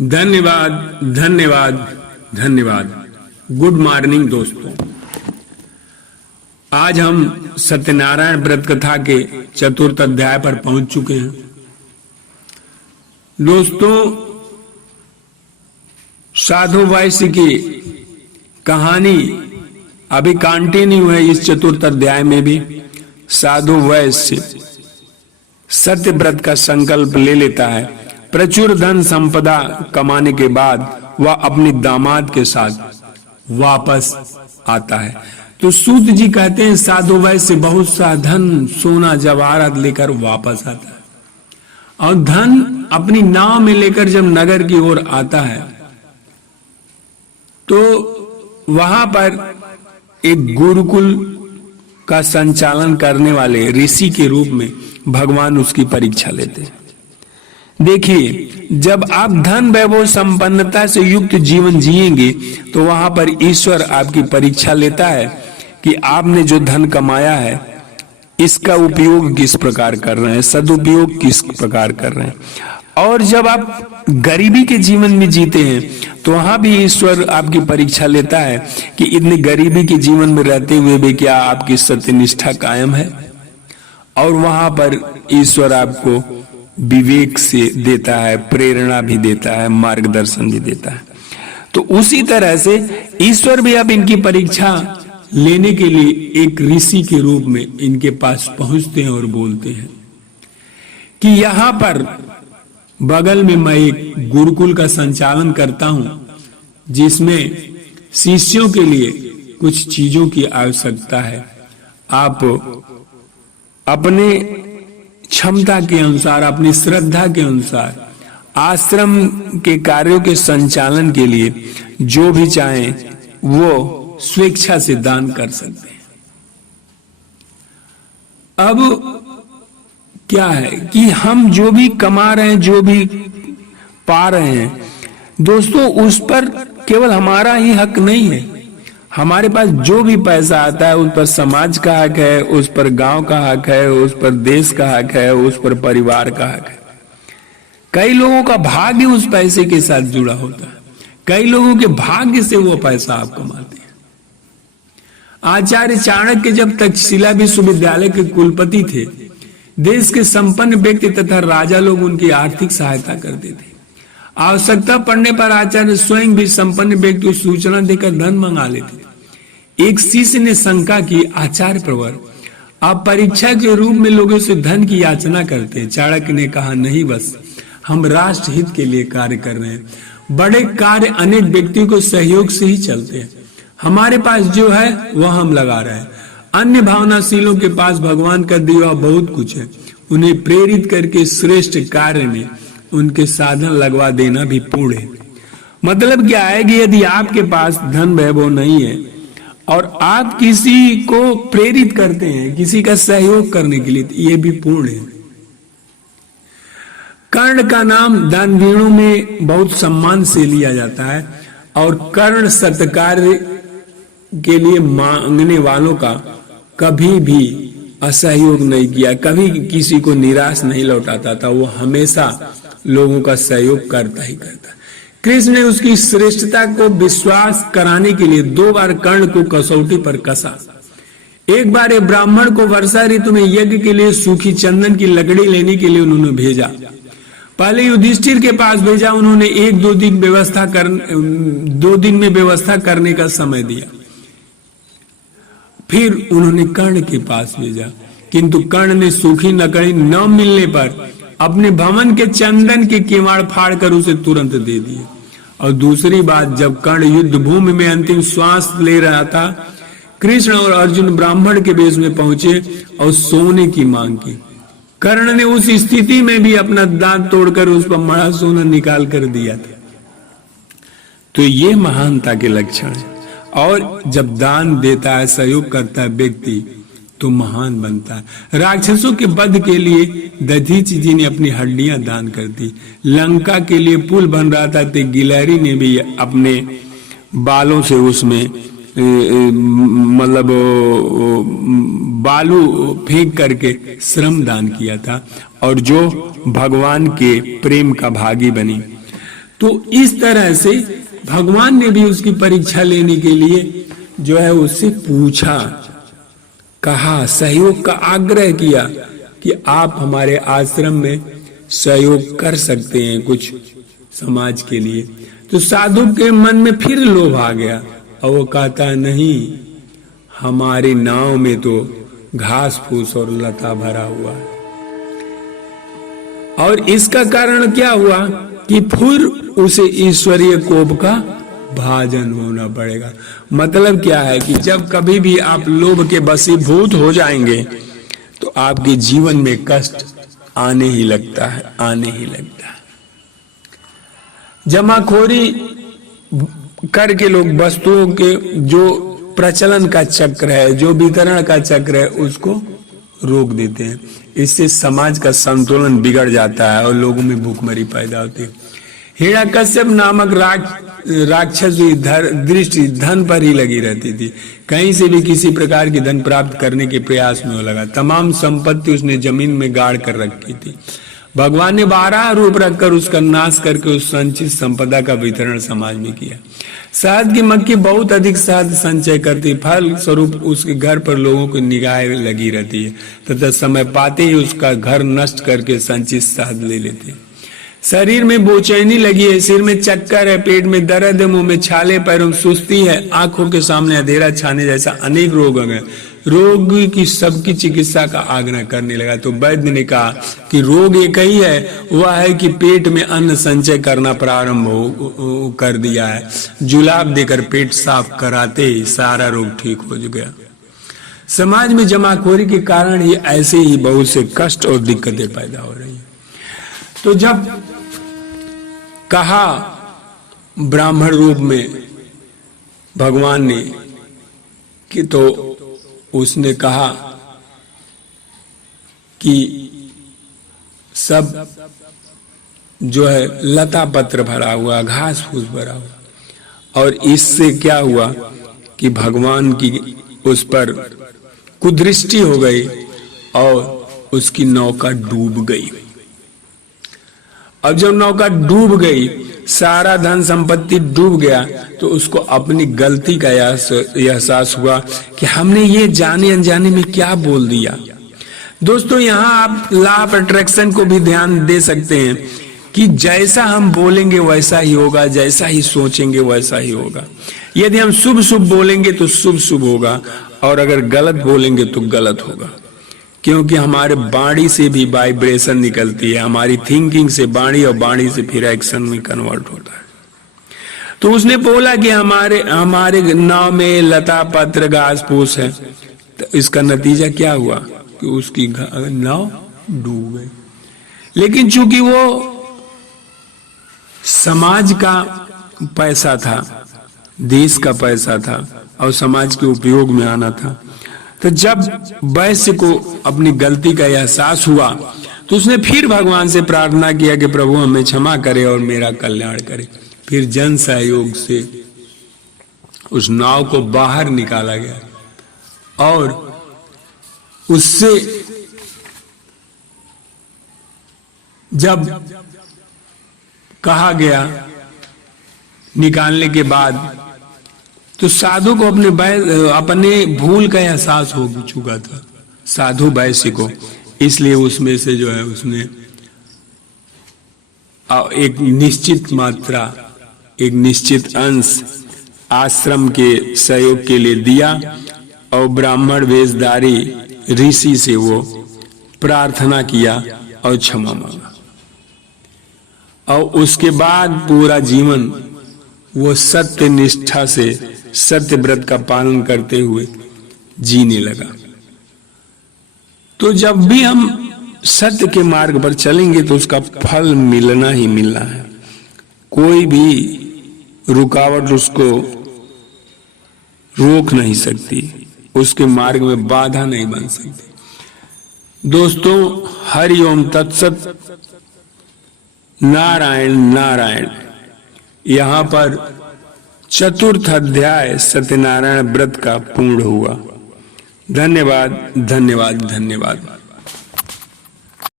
धन्यवाद धन्यवाद धन्यवाद। गुड मॉर्निंग दोस्तों, आज हम सत्यनारायण व्रत कथा के चतुर्थ अध्याय पर पहुंच चुके हैं। दोस्तों, साधु वैश्य की कहानी अभी कंटिन्यू है। इस चतुर्थ अध्याय में भी साधु वैश्य सत्य व्रत का संकल्प ले लेता है। प्रचुर धन संपदा कमाने के बाद वह अपनी दामाद के साथ वापस आता है। तो सूत जी कहते हैं साधु वैश्य बहुत सा धन सोना जवाहरात लेकर वापस आता है, और धन अपनी नाव में लेकर जब नगर की ओर आता है तो वहां पर एक गुरुकुल का संचालन करने वाले ऋषि के रूप में भगवान उसकी परीक्षा लेते हैं। देखिए, जब आप धन वैभव संपन्नता से युक्त जीवन जिएंगे तो वहां पर ईश्वर आपकी परीक्षा लेता है कि आपने जो धन कमाया है इसका उपयोग किस प्रकार कर रहे हैं, सदुपयोग किस प्रकार कर रहे हैं। और जब आप गरीबी के जीवन में जीते हैं तो वहां भी ईश्वर आपकी परीक्षा लेता है कि इतनी गरीबी के जीवन में रहते हुए भी क्या आपकी सत्यनिष्ठा कायम है। और वहां पर ईश्वर आपको विवेक से देता है, प्रेरणा भी देता है, मार्गदर्शन भी देता है। तो उसी तरह से ईश्वर भी अब इनकी परीक्षा लेने के लिए एक ऋषि के रूप में इनके पास पहुंचते हैं और बोलते हैं कि यहां पर बगल में मैं एक गुरुकुल का संचालन करता हूं जिसमें शिष्यों के लिए कुछ चीजों की आवश्यकता है। आप अपने क्षमता के अनुसार, अपनी श्रद्धा के अनुसार आश्रम के कार्यों के संचालन के लिए जो भी चाहें वो स्वेच्छा से दान कर सकते हैं। अब क्या है कि हम जो भी कमा रहे हैं, जो भी पा रहे हैं दोस्तों, उस पर केवल हमारा ही हक नहीं है। हमारे पास जो भी पैसा आता है उस पर समाज का हक है, उस पर गांव का हक है, उस पर देश का हक है, उस पर परिवार का हक है। कई लोगों का भाग्य उस पैसे के साथ जुड़ा होता है, कई लोगों के भाग्य से वो पैसा आप कमाते हैं। आचार्य चाणक्य जब तक्षशिला विश्वविद्यालय के कुलपति थे, देश के संपन्न व्यक्ति तथा राजा लोग उनकी आर्थिक सहायता करते थे। आवश्यकता पड़ने पर आचार्य स्वयं भी संपन्न व्यक्ति को सूचना देकर धन मंगा लेते थे। एक शिष्य ने शंका की, आचार्य प्रवर, आप परीक्षा के रूप में लोगों से धन की याचना करते हैं। चाणक्य ने कहा, नहीं, बस हम राष्ट्र हित के लिए कार्य कर रहे हैं। बड़े कार्य अनेक व्यक्तियों को सहयोग से ही चलते हैं। हमारे पास जो है वह हम लगा रहे हैं। अन्य भावनाशीलों के पास भगवान का दिया हुआ बहुत कुछ है, उन्हें प्रेरित करके श्रेष्ठ कार्य में उनके साधन लगवा देना भी पूर्ण है। मतलब क्या है कि यदि आपके पास धन वैभव नहीं है और आप किसी को प्रेरित करते हैं, किसी का सहयोग करने के लिए, तो ये भी पूर्ण है। कर्ण का नाम दानवीरों में बहुत सम्मान से लिया जाता है, और कर्ण सत्कार्य के लिए मांगने वालों का कभी भी असहयोग नहीं किया, कभी किसी को निराश नहीं लौटाता था। वो हमेशा लोगों का सहयोग करता ही करता। कृष्ण ने उसकी श्रेष्ठता को विश्वास कराने के लिए 2 बार कर्ण को कसौटी पर कसा। एक बार एक ब्राह्मण को वर्षा ऋतु में यज्ञ के लिए सूखी चंदन की लकड़ी लेने के लिए उन्होंने भेजा। पहले युधिष्ठिर के पास भेजा, उन्होंने 1-2 दिन में व्यवस्था करने का समय दिया। फिर उन्होंने कर्ण के पास भेजा, किंतु कर्ण ने सूखी लकड़ी न मिलने पर अपने भवन के चंदन के किवाड़ फाड़कर उसे तुरंत दे दिए। और दूसरी बात, जब कर्ण युद्ध भूमि में अंतिम श्वास ले रहा था, कृष्ण और अर्जुन ब्राह्मण के वेश में पहुंचे और सोने की मांग की। कर्ण ने उस स्थिति में भी अपना दांत तोड़कर उस पर मड़ा सोना निकाल कर दिया था। तो ये महानता के लक्षण है। और जब दान देता है, सहयोग करता है व्यक्ति, तो महान बनता है। राक्षसों के वध के लिए दधीचि जी ने अपनी हड्डियां दान कर दी। लंका के लिए पुल बन रहा था तो गिलहरी ने भी अपने बालों से उसमें मतलब बालू फेंक करके श्रम दान किया था, और जो भगवान के प्रेम का भागी बनी। तो इस तरह से भगवान ने भी उसकी परीक्षा लेने के लिए जो है उससे पूछा, कहा, सहयोग का आग्रह किया कि आप हमारे आश्रम में सहयोग कर सकते हैं कुछ समाज के लिए। तो साधु के मन में फिर लोभ आ गया और वो कहता, नहीं, हमारे नाव में तो घास फूस और लता भरा हुआ है। और इसका कारण क्या हुआ कि फिर उसे ईश्वरीय कोप का भाजन होना पड़ेगा। मतलब क्या है कि जब कभी भी आप लोभ के वशीभूत हो जाएंगे तो आपके जीवन में कष्ट आने ही लगता है, आने ही लगता है। जमाखोरी करके लोग वस्तुओं के जो प्रचलन का चक्र है, जो वितरण का चक्र है, उसको रोक देते हैं। इससे समाज का संतुलन बिगड़ जाता है और लोगों में भूखमरी पैदा होती है। हिरण्यकश्यप नामक राक्षस की दृष्टि धन पर ही लगी रहती थी। कहीं से भी किसी प्रकार की धन प्राप्त करने के प्रयास में वो लगा। तमाम संपत्ति उसने जमीन में गाड़ कर रखी थी। भगवान ने 12 रूप रखकर उसका नाश करके उस संचित संपदा का वितरण समाज में किया। शहद की मक्खी बहुत अधिक शहद संचय करती, फल स्वरूप उसके घर पर लोगों की निगाह लगी रहती है तथा समय पाते ही उसका घर नष्ट करके संचित शहद ले लेते हैं। शरीर में बेचैनी लगी है, सिर में चक्कर है, पेट में दर्द है, मुंह में छाले, पैरों में सुस्ती है, आंखों के सामने अंधेरा छाने जैसा अनेक रोग हैं। रोग की सबकी चिकित्सा का आग्रह करने लगा। तो वैद्य ने कहा कि रोग एक ही है, वह है कि पेट में अन्न संचय करना प्रारंभ कर दिया है। जुलाब देकर पेट साफ कराते ही सारा रोग ठीक हो गया। समाज में जमाखोरी के कारण ही ऐसे ही बहुत से कष्ट और दिक्कतें पैदा हो रही है। तो जब कहा ब्राह्मण रूप में भगवान ने कि, तो उसने कहा कि सब जो है लता पत्र भरा हुआ, घास फूस भरा हुआ। और इससे क्या हुआ कि भगवान की उस पर कुदृष्टि हो गई और उसकी नौका डूब गई। अब जब नौका डूब गई, सारा धन संपत्ति डूब गया, तो उसको अपनी गलती का एहसास हुआ कि हमने ये जाने अनजाने में क्या बोल दिया। दोस्तों, यहाँ आप लॉ ऑफ अट्रैक्शन को भी ध्यान दे सकते हैं कि जैसा हम बोलेंगे वैसा ही होगा, जैसा ही सोचेंगे वैसा ही होगा। यदि हम शुभ शुभ बोलेंगे तो शुभ शुभ होगा, और अगर गलत बोलेंगे तो गलत होगा। क्योंकि हमारे वाणी से भी वाइब्रेशन निकलती है, हमारी थिंकिंग से वाणी, और वाणी से फिर एक्शन में कन्वर्ट होता है। तो उसने बोला कि हमारे नाव में लता पत्र घास फूस है। तो इसका नतीजा क्या हुआ कि उसकी नाव डूब गई। लेकिन चूंकि वो समाज का पैसा था, देश का पैसा था और समाज के उपयोग में आना था, तो जब वैश्य को अपनी गलती का एहसास हुआ तो उसने फिर भगवान से प्रार्थना किया कि प्रभु हमें क्षमा करे और मेरा कल्याण करे। फिर जन सहयोग से उस नाव को बाहर निकाला गया और उससे जब कहा गया निकालने के बाद, तो साधु को अपने भूल का एहसास हो चुका था, साधु वैश्य को। इसलिए उसमें से जो है उसने एक निश्चित मात्रा, एक निश्चित अंश आश्रम के सहयोग के लिए दिया और ब्राह्मण वेशधारी ऋषि से वो प्रार्थना किया और क्षमा मांगा। और उसके बाद पूरा जीवन वो सत्य निष्ठा से सत्य व्रत का पालन करते हुए जीने लगा। तो जब भी हम सत्य के मार्ग पर चलेंगे तो उसका फल मिलना ही मिलना है। कोई भी रुकावट उसको रोक नहीं सकती, उसके मार्ग में बाधा नहीं बन सकती। दोस्तों, हरि ओम तत्सत। नारायण नारायण। यहाँ पर चतुर्थ अध्याय सत्यनारायण व्रत का पूर्ण हुआ। धन्यवाद धन्यवाद धन्यवाद।